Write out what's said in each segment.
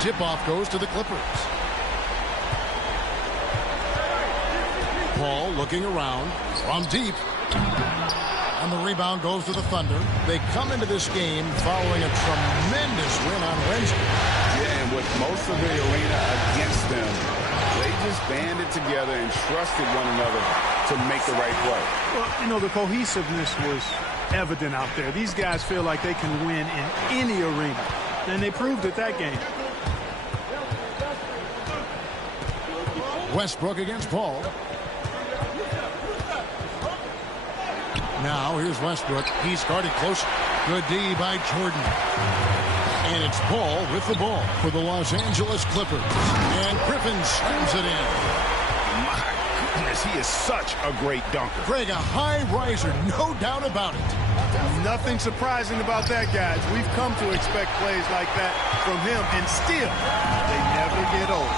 Tip-off goes to the Clippers. Paul looking around from deep. And the rebound goes to the Thunder. They come into this game following a tremendous win on Wednesday. Yeah, and with most of the arena against them, they just banded together and trusted one another to make the right play. Well, you know, the cohesiveness was evident out there. These guys feel like they can win in any arena, and they proved it that game. Westbrook against Paul. Now here's Westbrook. He's guarded close. Good D by Jordan. And it's Paul with the ball for the Los Angeles Clippers. And Griffin slams it in. My goodness, he is such a great dunker. Greg, a high riser, no doubt about it. Nothing surprising about that, guys. We've come to expect plays like that from him, and still, they never get old.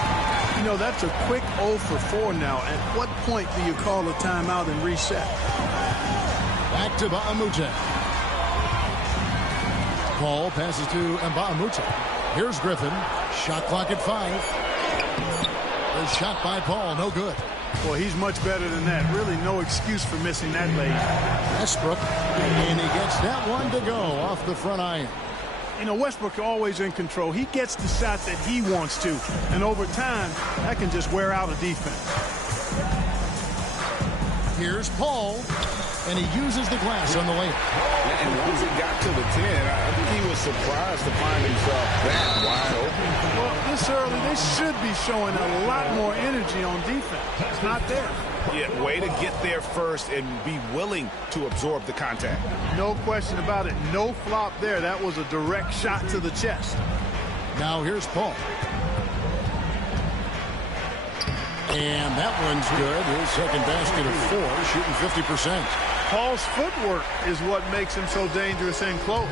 You know, that's a quick 0 for 4 now. At what point do you call a timeout and reset? Back to Mba'amute. Paul passes to Mba'amute. Here's Griffin. Shot clock at 5. The shot by Paul, no good. Well, he's much better than that. Really no excuse for missing that lane. Westbrook, and he gets that one to go off the front iron. You know, Westbrook always in control. He gets the shot that he wants to. And over time, that can just wear out a defense. Here's Paul. And he uses the glass on the layup. And once he got to the 10, I think he was surprised to find himself that wide open. Well, this early, they should be showing a lot more energy on defense. It's not there. Yeah, way to get there first and be willing to absorb the contact. No question about it. No flop there. That was a direct shot to the chest. Now here's Paul. And that one's good. His second basket of 4, shooting 50%. Paul's footwork is what makes him so dangerous and close.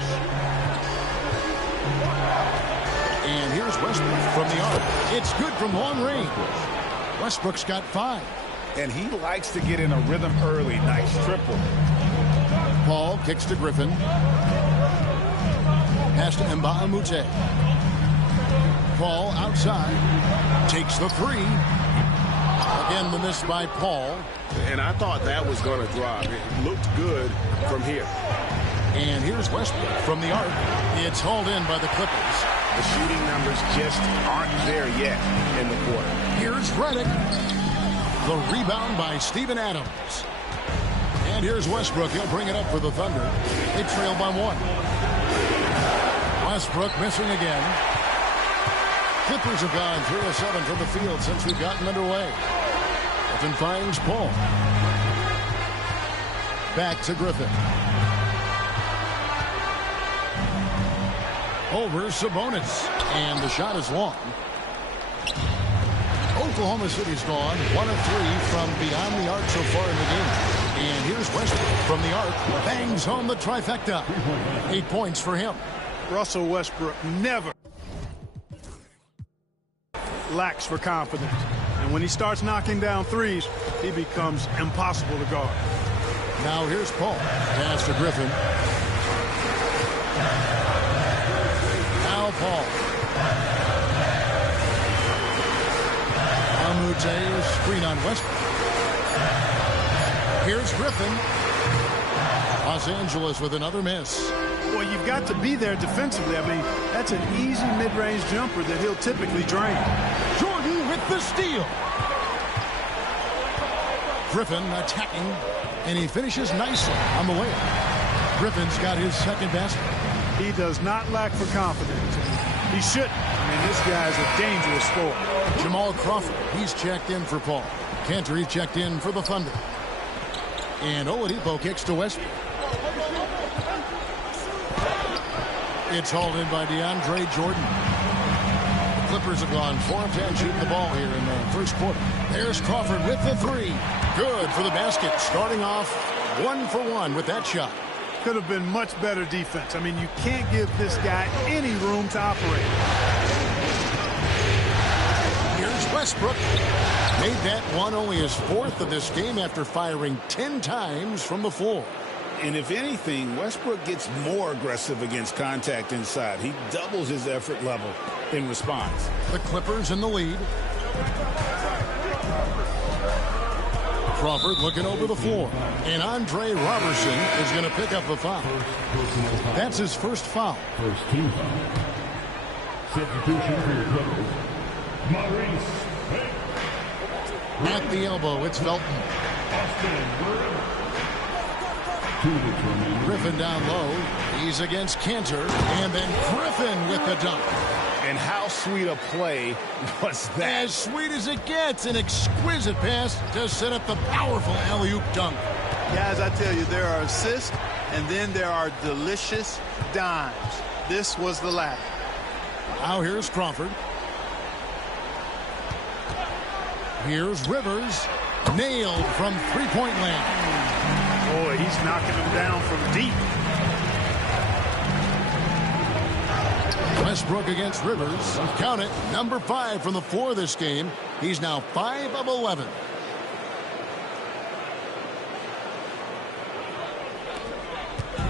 And here's Westbrook from the arc. It's good from long range. Westbrook's got 5. And he likes to get in a rhythm early. Nice triple. Paul kicks to Griffin. Pass to Mba'amute. Paul outside. Takes the 3. Again, the miss by Paul. And I thought that was going to drop. It looked good from here. And here's Westbrook from the arc. It's hauled in by the Clippers. The shooting numbers just aren't there yet in the quarter. Here's Redick. The rebound by Steven Adams. And here's Westbrook. He'll bring it up for the Thunder. They trail by 1. Westbrook missing again. Clippers have gone 3 of 7 from the field since we've gotten underway. Griffin finds Paul. Back to Griffin. Over Sabonis. And the shot is long. Oklahoma City's gone 1 of 3 from beyond the arc so far in the game. And here's Westbrook from the arc. Bangs home the trifecta. 8 points for him. Russell Westbrook never lacks for confidence. And when he starts knocking down threes, he becomes impossible to guard. Now here's Paul. Pass to Griffin. Now Paul. Mba'amute screen on Westbrook. Here's Griffin. Los Angeles with another miss. Well, you've got to be there defensively. I mean, that's an easy mid-range jumper that he'll typically drain. Jordan with the steal. Griffin attacking, and he finishes nicely on the way. Griffin's got his second basket. He does not lack for confidence. He shouldn't. I mean, this guy's a dangerous scorer. Jamal Crawford, he's checked in for Paul. Cantor, he's checked in for the Thunder. And Oladipo kicks to Westbrook. It's hauled in by DeAndre Jordan. The Clippers have gone 4 of 10 shooting the ball here in the first quarter. There's Crawford with the 3. Good for the basket. Starting off 1 for 1 with that shot. Could have been much better defense. I mean, you can't give this guy any room to operate. Here's Westbrook. Made that one only his 4th of this game after firing 10 times from the floor. And if anything, Westbrook gets more aggressive against contact inside. He doubles his effort level in response. The Clippers in the lead. Crawford looking over the floor. And Andre Robertson is going to pick up a foul. That's his first foul. First team foul. Substitution for the Clippers. Maurice. At the elbow, it's Felton. Griffin down low. He's against Cantor. And then Griffin with the dunk. And how sweet a play was that? As sweet as it gets. An exquisite pass to set up the powerful alley-oop dunk. Guys, I tell you, there are assists, and then there are delicious dimes. This was the latter. Now here's Crawford. Here's Rivers. Nailed from three-point land. Boy, he's knocking him down from deep. Westbrook against Rivers. Count it. Number 5 from the floor this game. He's now 5 of 11.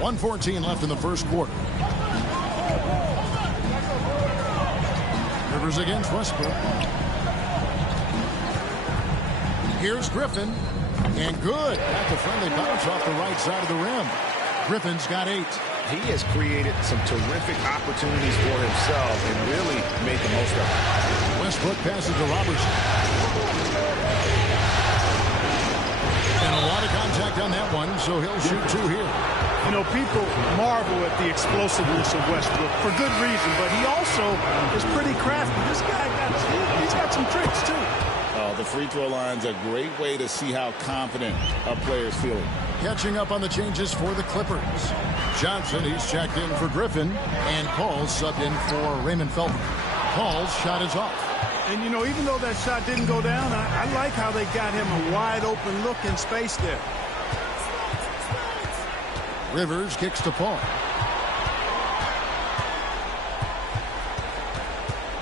.114 left in the first quarter. Rivers against Westbrook. Here's Griffin. And good. Got the friendly bounce off the right side of the rim. Griffin's got 8. He has created some terrific opportunities for himself and really made the most of it. Westbrook passes to Robertson. And a lot of contact on that one, so he'll shoot 2 here. You know, people marvel at the explosiveness of Westbrook for good reason, but he also is pretty crafty. This guy he's got some tricks, too. The free throw line's a great way to see how confident a player's feeling. Catching up on the changes for the Clippers. Johnson, he's checked in for Griffin, and Paul's subbed in for Raymond Felton. Paul's shot is off. And, you know, even though that shot didn't go down, I like how they got him a wide-open look in space there. Rivers kicks to Paul.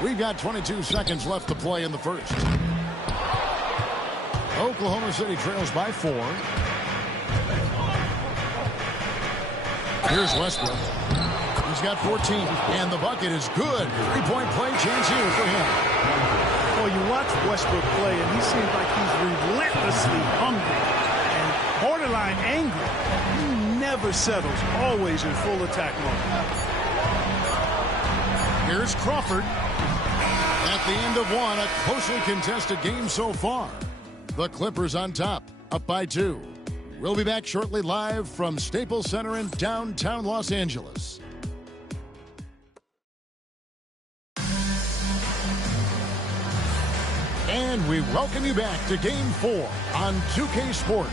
We've got 22 seconds left to play in the first. Oklahoma City trails by 4. Here's Westbrook. He's got 14, and the bucket is good. Three-point play chance here for him. Well, you watch Westbrook play, and he seems like he's relentlessly hungry and borderline angry. He never settles, always in full attack mode. Here's Crawford. At the end of one, a closely contested game so far. The Clippers on top, up by 2. We'll be back shortly live from Staples Center in downtown Los Angeles. And we welcome you back to Game 4 on 2K Sports.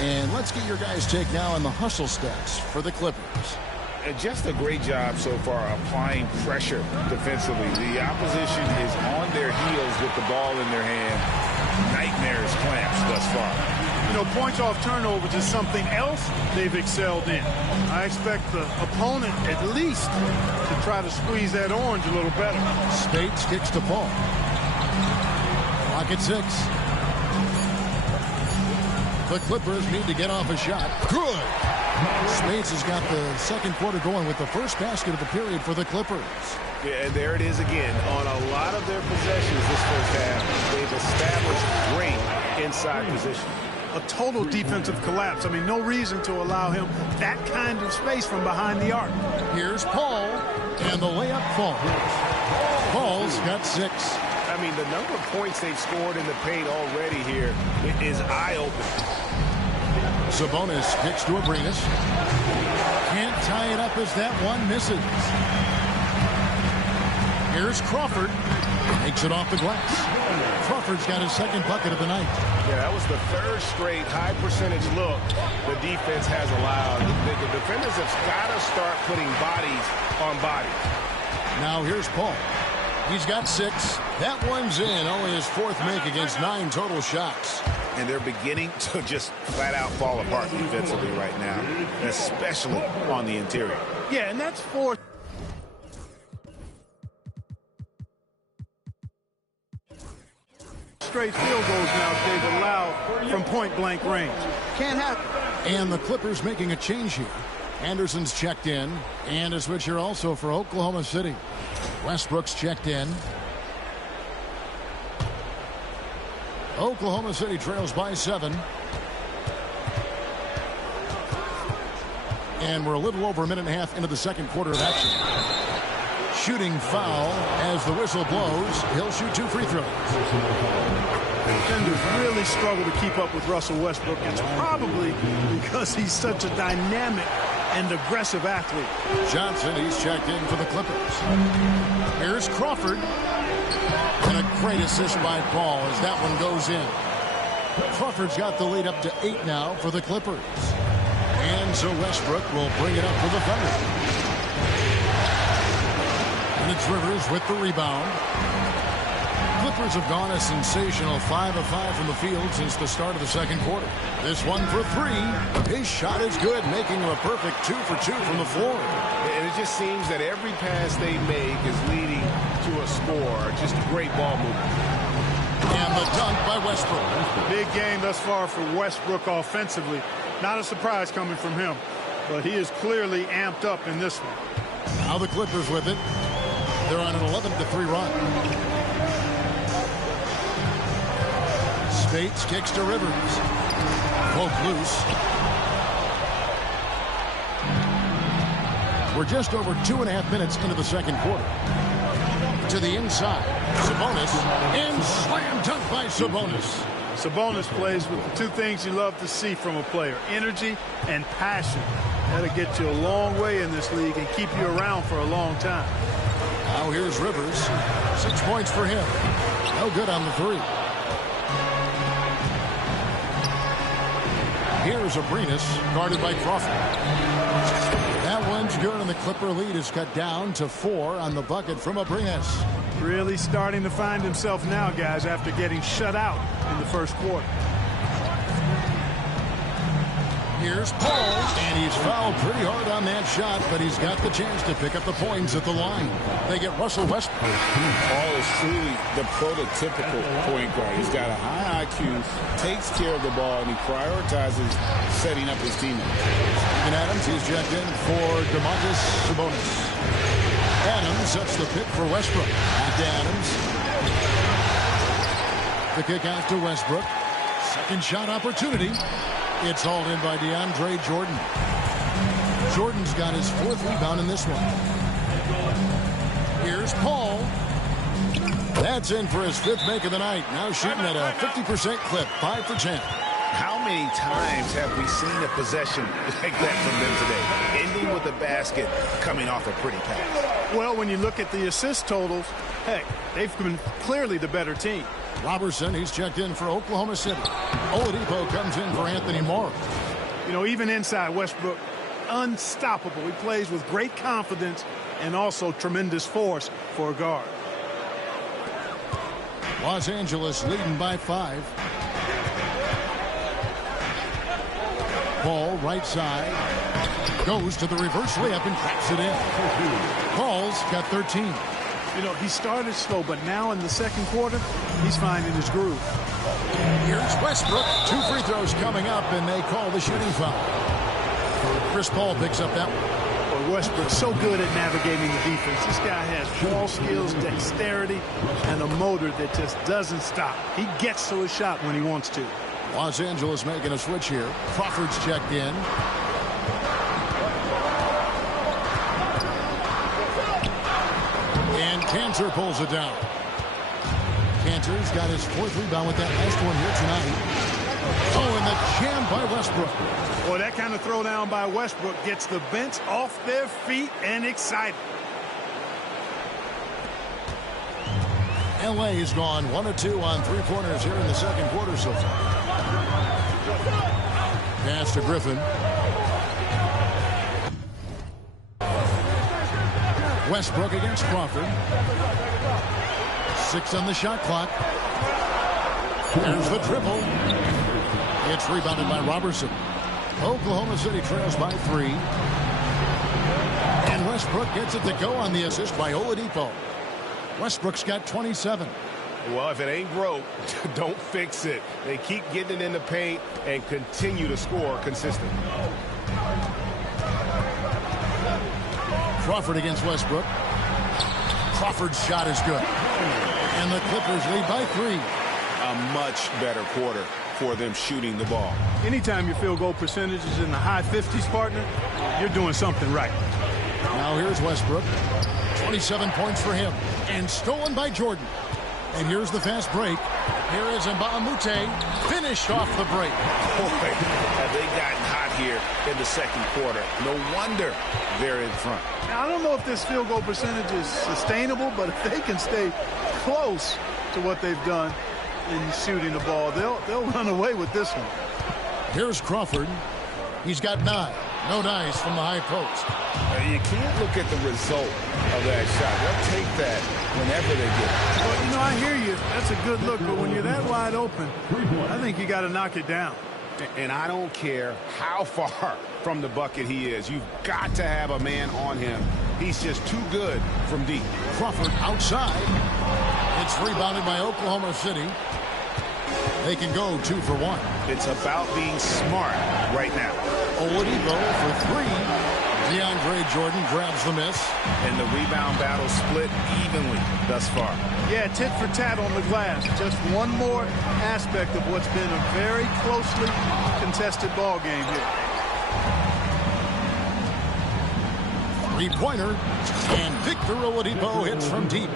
And let's get your guys' take now on the hustle stats for the Clippers. Just a great job so far applying pressure defensively. The opposition is on their heels with the ball in their hand. Nightmares clamps thus far. You know, points off turnovers is something else they've excelled in. I expect the opponent at least to try to squeeze that orange a little better. Spates kicks to Paul. Clock at 6. The Clippers need to get off a shot. Good. Spates has got the second quarter going with the first basket of the period for the Clippers. Yeah, and there it is again. On a lot of their possessions this first half, they've established great inside position. A total defensive collapse. I mean, no reason to allow him that kind of space from behind the arc. Here's Paul, and the layup falls. Paul's got 6. I mean, the number of points they've scored in the paint already here is eye-opening. Sabonis kicks to Abrinas. Can't tie it up as that one misses. Here's Crawford. Makes it off the glass. Crawford's got his second bucket of the night. Yeah, that was the third straight high-percentage look the defense has allowed. The defenders have got to start putting bodies on bodies. Now here's Paul. He's got 6. That one's in. Only his 4th make against 9 total shots. And they're beginning to just flat-out fall apart defensively right now, especially on the interior. Yeah, and that's 4th. Straight field goals now they've allowed from point-blank range. Can't happen. And the Clippers making a change here. Anderson's checked in. And a switch here also for Oklahoma City. Westbrook's checked in. Oklahoma City trails by 7. And we're a little over a minute and a half into the second quarter of action. Shooting foul as the whistle blows. He'll shoot 2 free throws. Defenders really struggle to keep up with Russell Westbrook. It's probably because he's such a dynamic and aggressive athlete. Johnson, he's checked in for the Clippers. Here's Crawford. And a great assist by Paul as that one goes in. Crawford's got the lead up to 8 now for the Clippers. And so Westbrook will bring it up for the Thunder. And it's Rivers with the rebound. Clippers have gone a sensational 5 of 5 from the field since the start of the second quarter. This one for 3. His shot is good, making him a perfect 2 for 2 from the floor. And it just seems that every pass they make is leading to a score. Just great ball movement. And the dunk by Westbrook. Big game thus far for Westbrook offensively. Not a surprise coming from him, but he is clearly amped up in this one. Now the Clippers with it. They're on an 11-3 run. Spates kicks to Rivers. Poke loose. We're just over 2.5 minutes into the second quarter. To the inside. Sabonis. And slam dunk by Sabonis. Sabonis plays with the 2 things you love to see from a player: energy and passion. That'll get you a long way in this league and keep you around for a long time. Now here's Rivers. 6 points for him. No good on the 3. Here's Abrinas, guarded by Crawford. That one's good, and the Clipper lead is cut down to 4 on the bucket from Abrinas. Really starting to find himself now, guys, after getting shut out in the first quarter. Here's Paul, and he's fouled pretty hard on that shot, but he's got the chance to pick up the points at the line. They get Russell Westbrook. Paul is truly the prototypical point guard. He's got a high IQ, takes care of the ball, and he prioritizes setting up his teammates. And Adams, he's checked in for DeMontis Sabonis. Adams sets the pick for Westbrook. Back to Adams. The kick out to Westbrook. Second shot opportunity. It's hauled in by DeAndre Jordan. Jordan's got his 4th rebound in this one. Here's Paul. That's in for his 5th make of the night. Now shooting at a 50% clip, 5 for 10. How many times have we seen a possession like that from them today? Ending with a basket, coming off a pretty pass. Well, when you look at the assist totals, heck, they've been clearly the better team. Robertson, he's checked in for Oklahoma City. Oladipo comes in for Anthony Morris. You know, even inside, Westbrook, unstoppable. He plays with great confidence and also tremendous force for a guard. Los Angeles leading by 5. Paul, right side, goes to the reverse layup and cracks it in. Paul's got 13. You know, he started slow, but now in the second quarter, he's finding his groove. Here's Westbrook. 2 free throws coming up, and they call the shooting foul. Chris Paul picks up that one. Well, Westbrook's so good at navigating the defense. This guy has ball skills, dexterity, and a motor that just doesn't stop. He gets to his shot when he wants to. Los Angeles making a switch here. Crawford's checked in. And Cantor pulls it down. Cantor's got his 4th rebound with that last one here tonight. Oh, and the jam by Westbrook. Boy, that kind of throwdown by Westbrook gets the bench off their feet and excited. LA has gone 1 of 2 on 3-pointers here in the second quarter so far. Pass to Griffin. Westbrook against Crawford. 6 on the shot clock. There's the triple. It's rebounded by Robertson. Oklahoma City trails by 3. And Westbrook gets it to go on the assist by Oladipo. Westbrook's got 27. Well, if it ain't broke, don't fix it. They keep getting it in the paint and continue to score consistently. Crawford against Westbrook. Crawford's shot is good. And the Clippers lead by 3. A much better quarter for them shooting the ball. Anytime your field goal percentage is in the high 50s, partner, you're doing something right. Now here's Westbrook. 27 points for him. And stolen by Jordan. And here's the fast break. Here is Mbamute. Finished off the break. Boy, have they gotten hot here in the second quarter. No wonder they're in front. Now, I don't know if this field goal percentage is sustainable, but if they can stay close to what they've done in shooting the ball, they'll run away with this one. Here's Crawford. He's got 9. No dice from the high post. You can't look at the result of that shot. They'll take that whenever they get it. Well, you know, I hear you. That's a good look, but when you're that wide open, I think you got to knock it down. And I don't care how far from the bucket he is. You've got to have a man on him. He's just too good from deep. Crawford outside. It's rebounded by Oklahoma City. They can go 2 for 1. It's about being smart right now. Oladipo for 3. DeAndre Jordan grabs the miss. And the rebound battle split evenly thus far. Yeah, tit for tat on the glass. Just one more aspect of what's been a very closely contested ball game here. 3-pointer. And Victor Oladipo hits from deep.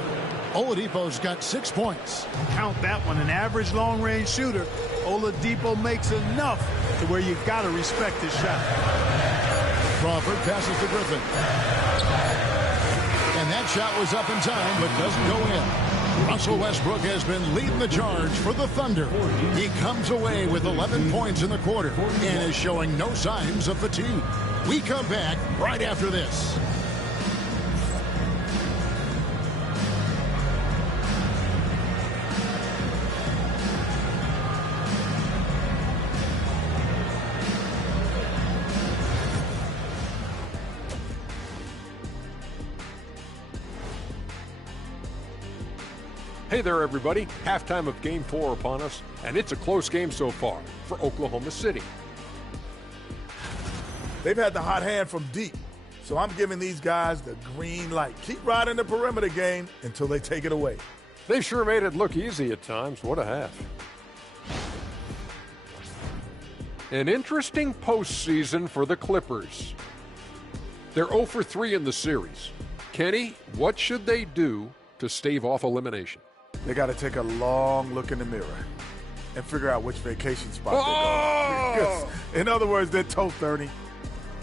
Oladipo's got 6 points. Count that one. An average long-range shooter. Oladipo makes enough to where you've got to respect his shot. Crawford passes to Griffin. And that shot was up in time, but doesn't go in. Russell Westbrook has been leading the charge for the Thunder. He comes away with 11 points in the quarter and is showing no signs of fatigue. We come back right after this. Hey there, everybody. Halftime of Game 4 upon us, and it's a close game so far for Oklahoma City. They've had the hot hand from deep, so I'm giving these guys the green light. Keep riding the perimeter game until they take it away. They sure made it look easy at times. What a half. An interesting postseason for the Clippers. They're 0 for 3 in the series. Kenny, what should they do to stave off elimination? They got to take a long look in the mirror and figure out which vacation spot they're going. In other words, they're toast, Ernie.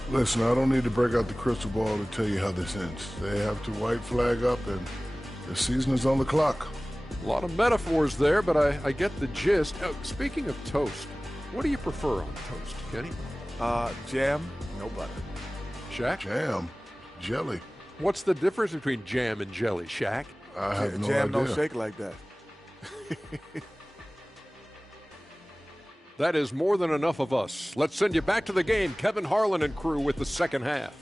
Listen, I don't need to break out the crystal ball to tell you how this ends. They have to white flag up, and the season is on the clock. A lot of metaphors there, but I get the gist. Oh, speaking of toast, what do you prefer on toast, Kenny? Jam, no butter. Shaq? Jam, jelly. What's the difference between jam and jelly, Shaq? I have no Jam idea. don't shake like that. That is more than enough of us. Let's send you back to the game. Kevin Harlan and crew with the second half.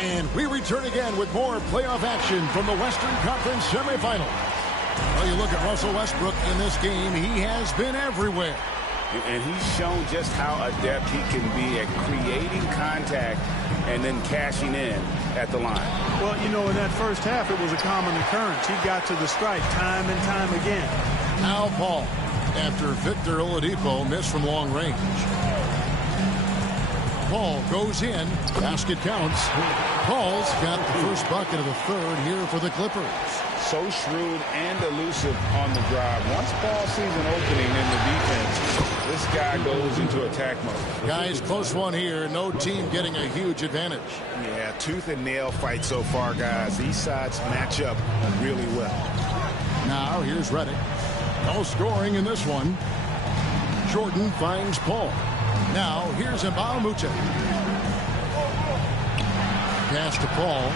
And we return again with more playoff action from the Western Conference semifinal. Well, you look at Russell Westbrook in this game, he has been everywhere. And he's shown just how adept he can be at creating contact and then cashing in at the line. Well, you know, in that first half, it was a common occurrence. He got to the stripe time and time again. Now Paul, after Victor Oladipo missed from long range. Paul goes in. Basket counts. Paul's got the first bucket of the third here for the Clippers. So shrewd and elusive on the drive. Once Paul sees an opening in the defense, this guy goes into attack mode. Guys, close one here. No team getting a huge advantage. Yeah, tooth and nail fight so far, guys. These sides match up really well. Now here's Redick. No scoring in this one. Jordan finds Paul. Now here's Mbamute. Pass to Paul.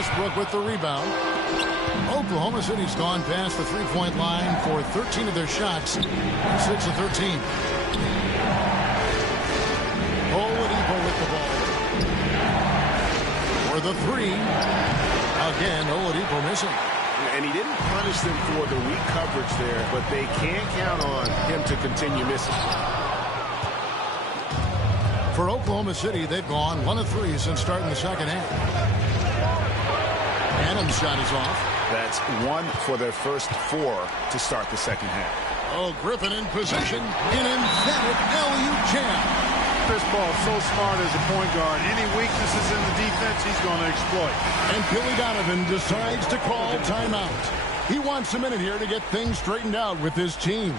Westbrook with the rebound. Oklahoma City's gone past the three-point line for 13 of their shots. 6 of 13. Oladipo with the ball. For the three. Again, Oladipo missing. And he didn't punish them for the weak coverage there, but they can't count on him to continue missing. For Oklahoma City, they've gone 1 of 3 since starting the second half. Adams' shot is off. That's 1 for their first 4 to start the second half. Oh, Griffin in position. An emphatic LU jam. Chris Paul so smart as a point guard. Any weaknesses in the defense, he's going to exploit. And Billy Donovan decides to call timeout. He wants a minute here to get things straightened out with his team.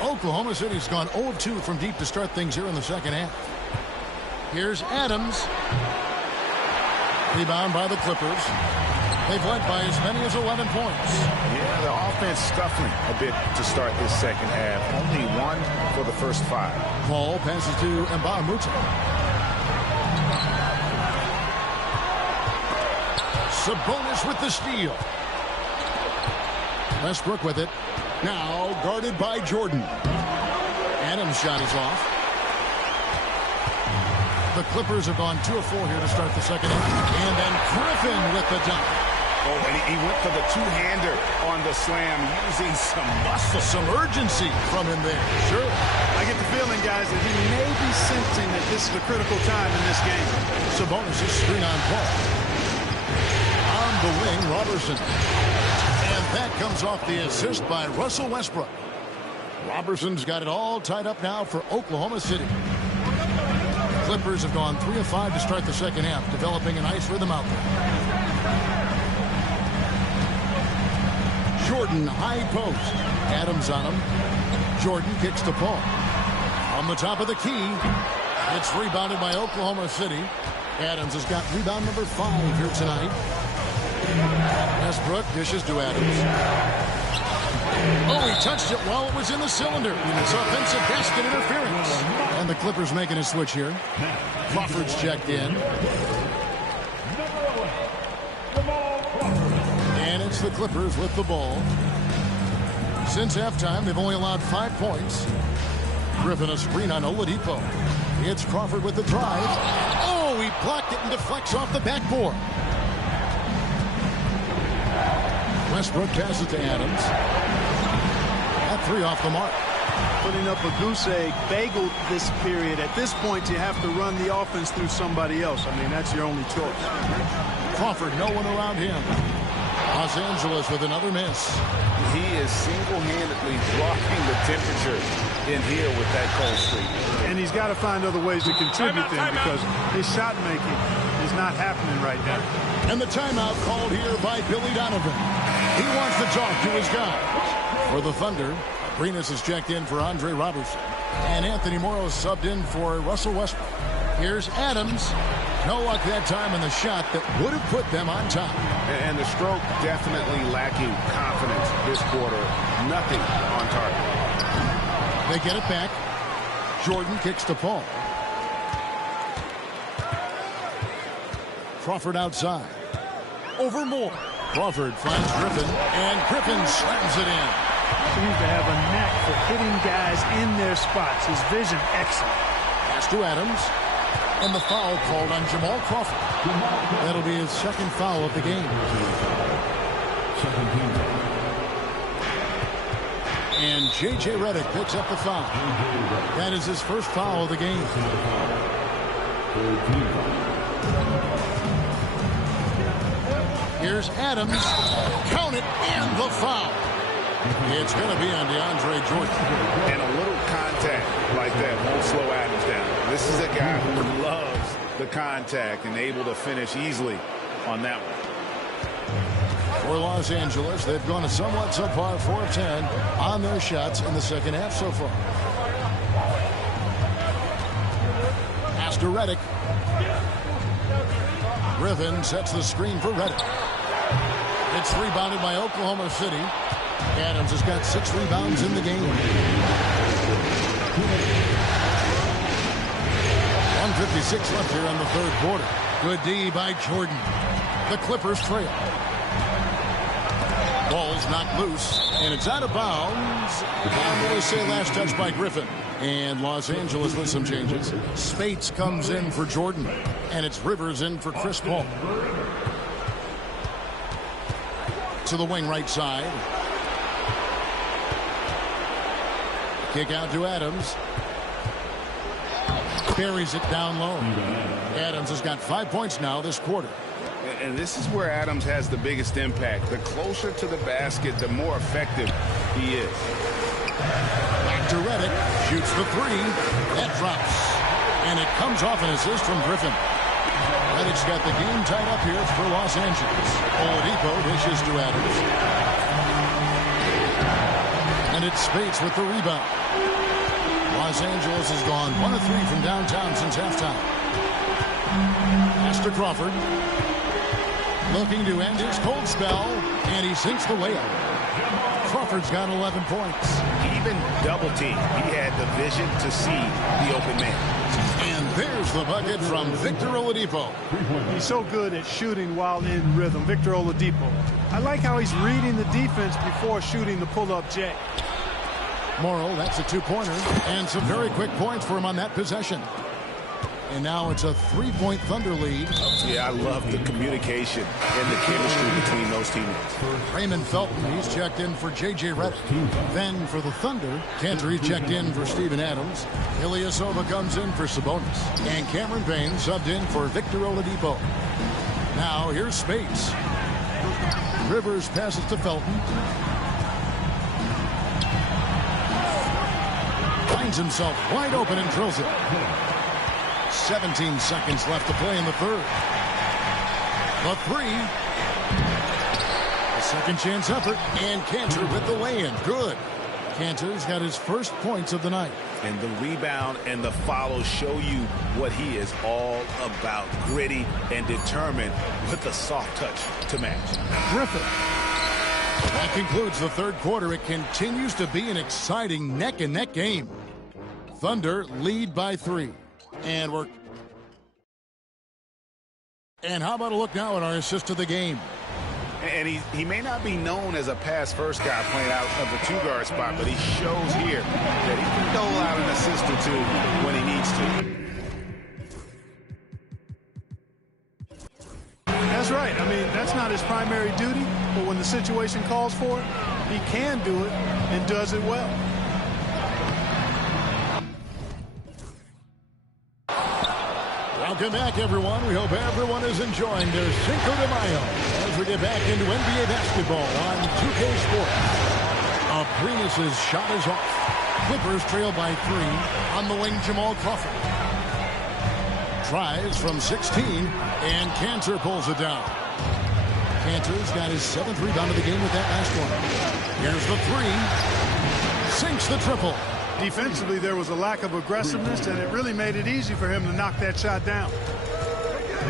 Oklahoma City's gone 0 of 2 from deep to start things here in the second half. Here's Adams. Rebound by the Clippers. They've led by as many as 11 points. Yeah, the offense scuffling a bit to start this second half. Only 1 for the first 5. Paul passes to Mbah-a-Moute. Sabonis with the steal. Westbrook with it. Now guarded by Jordan. Adams' shot is off. The Clippers have gone 2 of 4 here to start the second half. And then Griffin with the dunk. Oh, and he went for the two-hander on the slam, using some muscle. Some urgency from him there. Sure. I get the feeling, guys, that he may be sensing that this is a critical time in this game. Sabonis' screen on Paul. On the wing, Robertson. And that comes off the assist by Russell Westbrook. Robertson's got it all tied up now for Oklahoma City. Clippers have gone 3 of 5 to start the second half, developing a nice rhythm out there. Jordan, high post. Adams on him. Jordan kicks to Paul. On the top of the key. It's rebounded by Oklahoma City. Adams has got rebound number 5 here tonight. Westbrook dishes to Adams. Oh, he touched it while it was in the cylinder. It's offensive basket interference. And the Clippers making a switch here. Crawford's checked in. And it's the Clippers with the ball. Since halftime, they've only allowed 5 points. Griffin a screen on Oladipo. It's Crawford with the drive. Oh, he blocked it and deflects off the backboard. Westbrook passes to Adams. That 3 off the mark. Putting up a goose egg bagel this period. At this point, you have to run the offense through somebody else. I mean, that's your only choice. Crawford, no one around him. Los Angeles with another miss. He is single-handedly dropping the temperature in here with that cold streak. And he's got to find other ways to contribute then, because his shot making is not happening right now. And the timeout called here by Billy Donovan. He wants to talk to his guys. For the Thunder, Arenas is checked in for Andre Robertson. And Anthony Morrow subbed in for Russell Westbrook. Here's Adams. No luck that time in the shot that would have put them on top. And the stroke definitely lacking confidence this quarter. Nothing on target. They get it back. Jordan kicks to Paul. Crawford outside. Over Moore. Crawford finds Griffin, and Griffin slams it in. Seems to have a knack for hitting guys in their spots. His vision excellent. Pass to Adams. And the foul called on Jamal Crawford. That'll be his second foul of the game. And J.J. Redick picks up the foul. That is his first foul of the game. Here's Adams. Count it, and the foul. It's going to be on DeAndre Jordan. And a little contact like that won't slow Adams down. This is a guy who loves the contact and able to finish easily on that one. For Los Angeles, they've gone a somewhat subpar 4 of 10 on their shots in the second half so far. Pass to Redick. Griffin sets the screen for Redick. It's rebounded by Oklahoma City. Adams has got 6 rebounds in the game. 1:56 left here in the third quarter. Good D by Jordan. The Clippers trail. Ball's knocked loose, and it's out of bounds. I'm going to say last touch by Griffin. And Los Angeles with some changes. Spates comes in for Jordan, and it's Rivers in for Chris Paul. To the wing right side. Kick out to Adams. Buries it down low. Adams has got 5 points now this quarter. And this is where Adams has the biggest impact. The closer to the basket, the more effective he is. Back to Reddick. Shoots the three. That drops. And it comes off an assist from Griffin. Reddick's got the game tied up here for Los Angeles. Oladipo dishes to Adams. And it's Spates with the rebound. Los Angeles has gone 1 of 3 from downtown since halftime. Pass to Crawford. Looking to end his cold spell, and he sinks the layup. Crawford's got 11 points. Even double team, he had the vision to see the open man. And there's the bucket from Victor Oladipo. He's so good at shooting while in rhythm. Victor Oladipo. I like how he's reading the defense before shooting the pull-up J. Morrow, that's a 2-pointer, and some very quick points for him on that possession. And now it's a 3-point Thunder lead. Yeah, I love the communication and the chemistry between those teammates. Raymond Felton, he's checked in for J.J. Redick. Then for the Thunder, Cantor, he checked in for Steven Adams. Ilyasova comes in for Sabonis. And Cameron Payne subbed in for Victor Oladipo. Now here's Spates. Rivers passes to Felton. Finds himself wide open and drills it. 17 seconds left to play in the third. The three. A second chance effort. And Cantor with the lay-in. Good. Cantor's got his first points of the night. And the rebound and the follow show you what he is all about. Gritty and determined with a soft touch to match. Griffin. That concludes the third quarter. It continues to be an exciting neck-and-neck game. Thunder lead by 3. And how about a look now at our assist of the game? And he may not be known as a pass-first guy playing out of the two-guard spot, but he shows here that he can dole out an assist or two when he needs to. That's right. I mean, that's not his primary duty, but when the situation calls for it, he can do it and does it well. Welcome back, everyone. We hope everyone is enjoying their Cinco de Mayo as we get back into NBA basketball on 2K Sports. Abrines' shot is off. Clippers trail by 3 on the wing. Jamal Crawford tries from 16, and Cantor pulls it down. Cantor's got his 7th rebound of the game with that last one. Here's the 3. Sinks the triple. Defensively, there was a lack of aggressiveness, and it really made it easy for him to knock that shot down.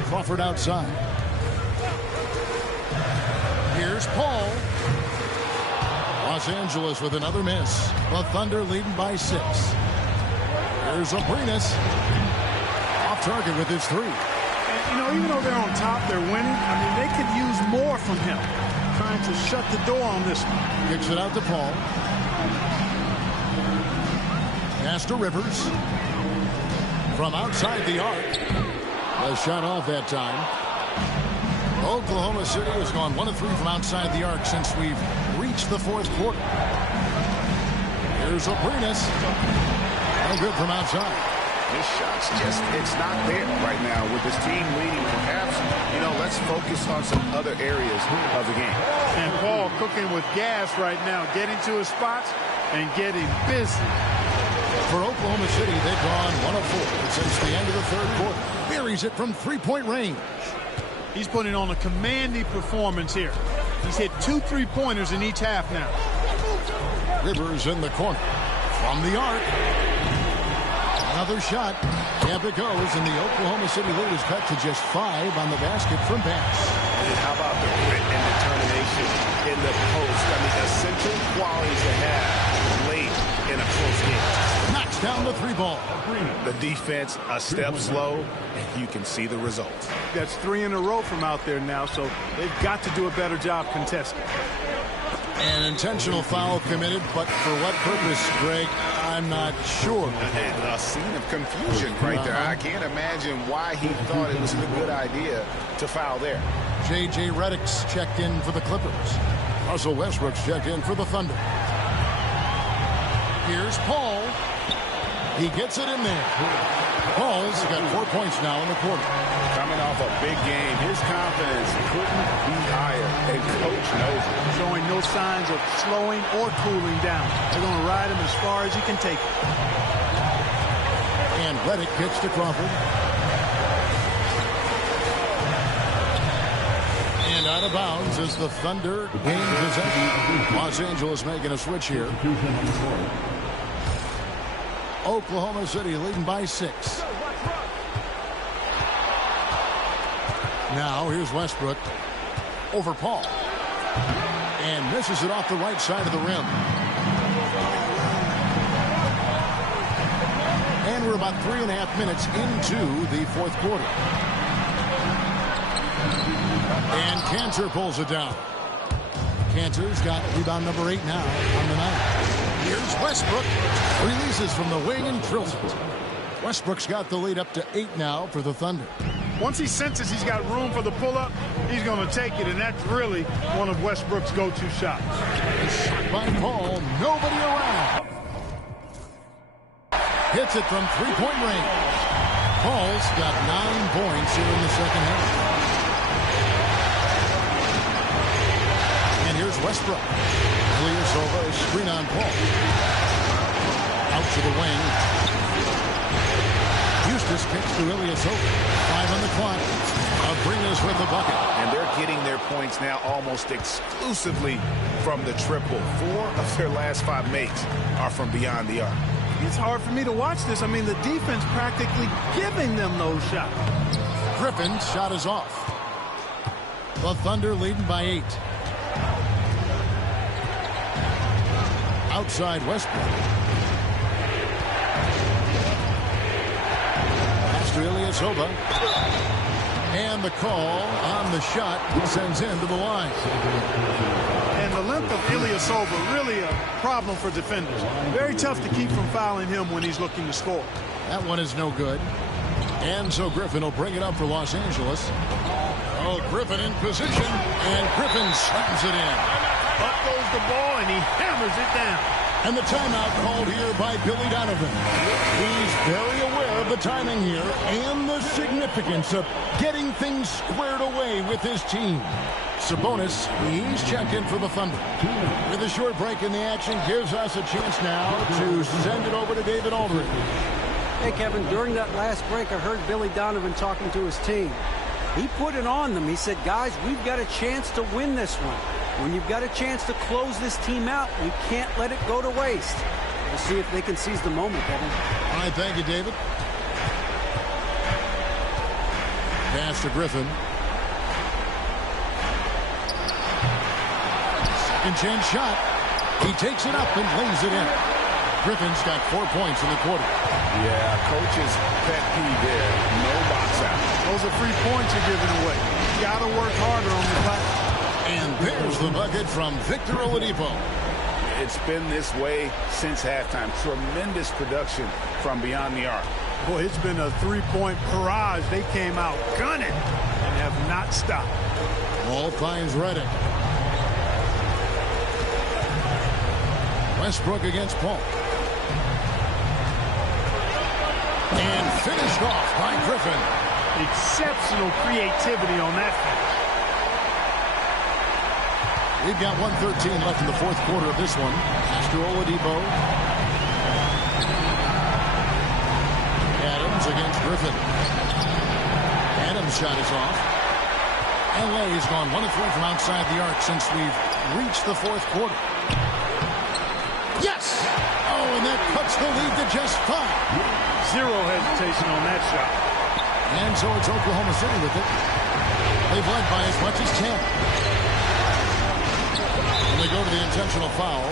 Crawford outside. Here's Paul. Los Angeles with another miss. The Thunder leading by 6. Here's Abrines. Off target with his 3. And, you know, even though they're on top, they're winning. I mean, they could use more from him. Trying to shut the door on this one. Kicks it out to Paul. Pass to Rivers. From outside the arc. A shot off that time. Oklahoma City has gone 1 of 3 from outside the arc since we've reached the 4th quarter. Here's Abrines. No good from outside. His shot's just, it's not there right now with his team leading. Perhaps, you know, let's focus on some other areas of the game. And Paul cooking with gas right now, getting to his spots and getting busy. For Oklahoma City, they've gone 1 of 4 since the end of the third quarter. Buries it from 3-point range. He's putting on a commanding performance here. He's hit 2 3-pointers in each half now. Rivers in the corner. From the arc. Another shot. Camp it goes, and the Oklahoma City lead is cut to just 5 on the basket from pass. And how about the grit and determination in the post? I mean, essential qualities to have late in a close game. Knocks down the 3-ball. The defense a step slow, and you can see the result. That's 3 in a row from out there now, so they've got to do a better job contesting. An intentional foul committed, but for what purpose, Greg, I'm not sure. And a scene of confusion right there. I can't imagine why he thought it was a good idea to foul there. J.J. Redick's checked in for the Clippers. Russell Westbrook's checked in for the Thunder. Here's Paul. He gets it in there. Paul's got 4 points now in the quarter. Coming off a big game, his confidence couldn't be higher, and Coach knows it. Showing no signs of slowing or cooling down. They're going to ride him as far as he can take it. And Redick gets to Crawford. And out of bounds as the Thunder gain possession. Los Angeles making a switch here. Oklahoma City leading by 6. Now here's Westbrook over Paul. And misses it off the right side of the rim. And we're about 3.5 minutes into the fourth quarter. And Cantor pulls it down. Cantor's got rebound number 8 now on the night. Here's Westbrook. Releases from the wing and drills it. Westbrook's got the lead up to 8 now for the Thunder. Once he senses he's got room for the pull-up, he's going to take it, and that's really one of Westbrook's go-to shots. Shot by Paul. Nobody around. Hits it from 3-point range. Paul's got 9 points here in the second half. And here's Westbrook. Ilyasova, screen on Paul. Out to the wing. Eustace kicks to Ilyasova. 5 on the clock. Abrinas with the bucket. And they're getting their points now almost exclusively from the triple. 4 of their last 5 makes are from beyond the arc. It's hard for me to watch this. I mean, the defense practically giving them those shots. Griffin's shot is off. The Thunder leading by 8. Outside Westbrook. Pass to Ilyasova. And the call on the shot sends him to the line. And the length of Ilyasova really a problem for defenders. Very tough to keep from fouling him when he's looking to score. That one is no good. And so Griffin will bring it up for Los Angeles. Oh, Griffin in position. And Griffin slams it in. Up goes the ball, and he hammers it down. And the timeout called here by Billy Donovan. He's very aware of the timing here and the significance of getting things squared away with his team. Sabonis, he's checked in for the Thunder. With a short break in the action, gives us a chance now to send it over to David Aldridge. Hey, Kevin, during that last break, I heard Billy Donovan talking to his team. He put it on them. He said, guys, we've got a chance to win this one. When you've got a chance to close this team out, we can't let it go to waste. We'll see if they can seize the moment, Kevin. All right, thank you, David. Pass to Griffin. Second chance shot. He takes it up and lays it in. Griffin's got 4 points in the quarter. Yeah, coach's pet peeve there. No box out. Those are free points you're giving away. You got to work harder on the platform. And there's the bucket from Victor Oladipo. It's been this way since halftime. Tremendous production from beyond the arc. Boy, it's been a 3-point barrage. They came out gunning and have not stopped. Ball finds Redick. Westbrook against Paul. And finished off by Griffin. Exceptional creativity on that finish. We've got 1:13 left in the fourth quarter of this one. Pass to Oladipo. Adams against Griffin. Adams' shot is off. LA has gone 1 of 3 from outside the arc since we've reached the fourth quarter. Yes! Oh, and that cuts the lead to just 5. Zero hesitation on that shot. And so it's Oklahoma City with it. They've led by as much as 10. And they go to the intentional foul.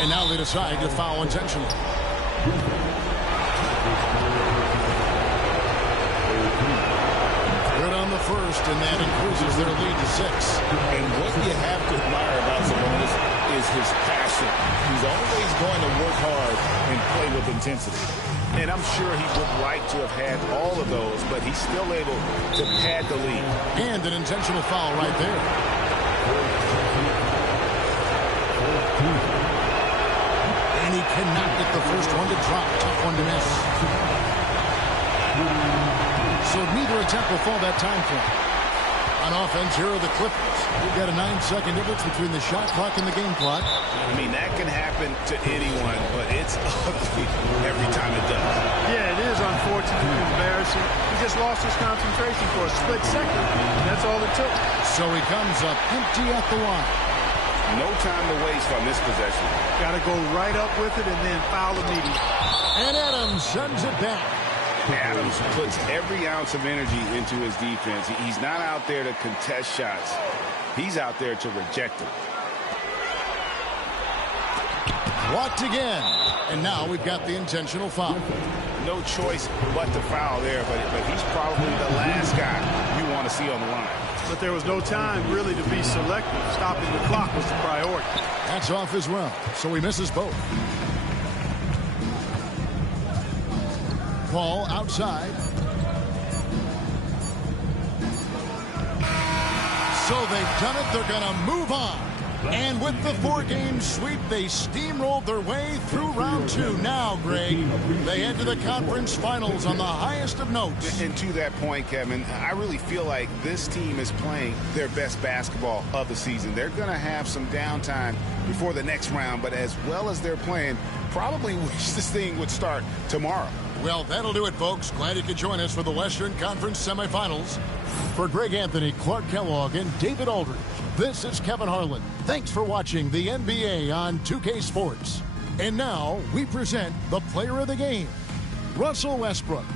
And now they decide to foul intentionally. Good on the first, and that increases their lead to 6. And what you have to admire about Sabonis is his passion. He's always going to work hard and play with intensity. And I'm sure he would like to have had all of those, but he's still able to pad the lead. And an intentional foul right there. And he cannot get the first one to drop. Tough one to miss. So neither attempt will fall that time frame. On offense, here are the Clippers. We've got a 9-second difference between the shot clock and the game clock. I mean, that can happen to anyone, but it's ugly every time it does. Yeah, it is unfortunate and embarrassing. He just lost his concentration for a split second, and that's all it took. So he comes up empty at the line. No time to waste on this possession. Got to go right up with it and then foul immediately. And Adams sends it back. Adams puts every ounce of energy into his defense. He's not out there to contest shots. He's out there to reject them. Blocked again. And now we've got the intentional foul. No choice but to foul there, but he's probably the last guy you want to see on the line. But there was no time really to be selective. Stopping the clock was the priority. That's off as well, so he misses both. Ball outside. So they've done it. They're going to move on. And with the 4-game sweep, they steamrolled their way through round 2. Now, Greg, they head to the conference finals on the highest of notes. And to that point, Kevin, I really feel like this team is playing their best basketball of the season. They're going to have some downtime before the next round, but as well as they're playing, probably wish this thing would start tomorrow. Well, that'll do it, folks. Glad you could join us for the Western Conference semifinals. For Greg Anthony, Clark Kellogg, and David Aldridge, this is Kevin Harlan. Thanks for watching the NBA on 2K Sports. And now we present the player of the game, Russell Westbrook.